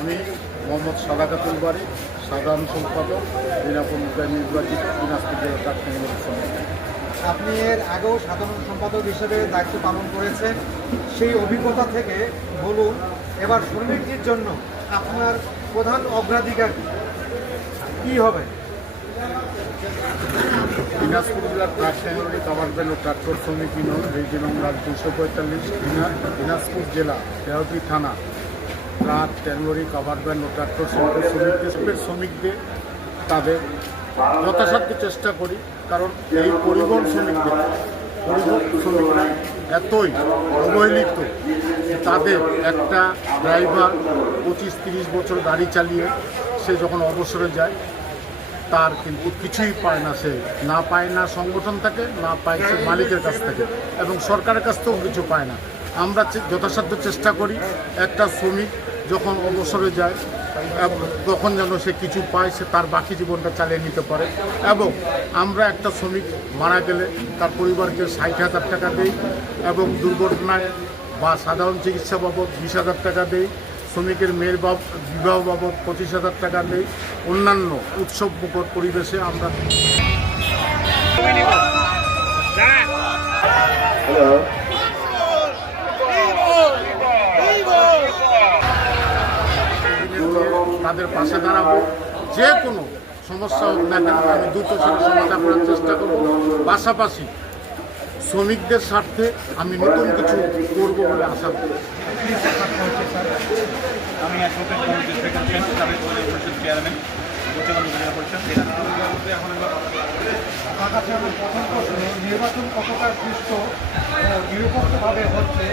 আমি মোহাম্মদ সাদাকাতুল বাড়ি, সাধারণ সম্পাদক, দিনাজপুর নির্বাচিত দিনাজপুর জেলা ট্রাক শ্রমিক সমিতি। আপনি এর আগেও সাধারণ সম্পাদক হিসেবে দায়িত্ব পালন করেছেন। সেই অভিজ্ঞতা থেকে বলুন, এবার শ্রমিকদের জন্য আপনার প্রধান অগ্রাধিকার কী হবে? দিনাজপুর জেলার ট্রাক শ্রমিক কাভার ভ্যান ও ট্রাক্টর শ্রমিক ইউনিয়ন রেজিস্ট্রেশন নম্বর 245 দিনাজপুর জেলা দেওয়াটি থানা ট্রাক ট্যাংলরি কাভার ভ্যান ও ট্রাক্টর শ্রমিকদের তাদের যথাসাধ্য চেষ্টা করি, কারণ এই পরিবহন শ্রমিকরা এতই অবহেলিত, তাদের একটা ড্রাইভার 25-30 বছর গাড়ি চালিয়ে সে যখন অবসরে যায় তার কিন্তু কিছুই পায় না, সে না পায় না সংগঠন থেকে, না পায় সে মালিকের কাছ থেকে, এবং সরকারের কাছ থেকেও কিছু পায় না। আমরা যথাসাধ্য চেষ্টা করি একটা শ্রমিক যখন অবসরে যায় তখন যেন সে কিছু পায়, সে তার বাকি জীবনটা চালিয়ে নিতে পারে। এবং আমরা একটা শ্রমিক মারা গেলে তার পরিবারকে 60,000 টাকা দেই, এবং দুর্ঘটনায় বা সাধারণ চিকিৎসা বাবদ 20,000 টাকা দেই, শ্রমিকের মেয়ের বিবাহ বাবদ 25,000 টাকা দেই। অন্যান্য উৎসব মুখর পরিবেশে আমরা তাদের পাশে দাঁড়াবো। যে কোনো সমস্যা হোক না কেন আমি দ্রুত সমাধান করার চেষ্টা করব। পাশাপাশি শ্রমিকদের স্বার্থে আমি নতুন কিছু করব বলে আশা করি। আমি অ্যাডভোকেট পরিষদ চেয়ারম্যান নির্বাচন কতটা সুষ্ঠু ও নিরপেক্ষভাবে হচ্ছে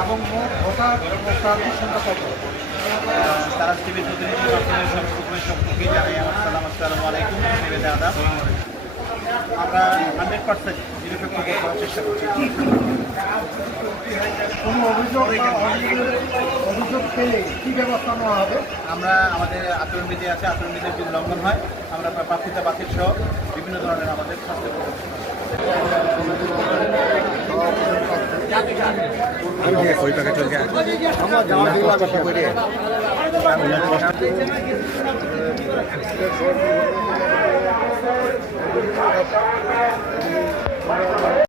এবং মোট ভোটার প্রার্থীর সংখ্যা কত? তারা টিভির প্রতিনিধি সর্বপ্রথমে সকলকে জানাই আমার আসসালামু আলাইকুম, আদাব। আমরা 100% নিরপেক্ষ ভোট করার চেষ্টা করছি। কোনো অভিযোগ পেলে কী ব্যবস্থা নেওয়া হবে? আমরা আমাদের আচরণবিধি আছে, আচরণবিধির যদি লঙ্ঘন হয় আমরা প্রার্থিতা বাতিল সহ বিভিন্ন ধরনের আমাদের শাস্তি আমরা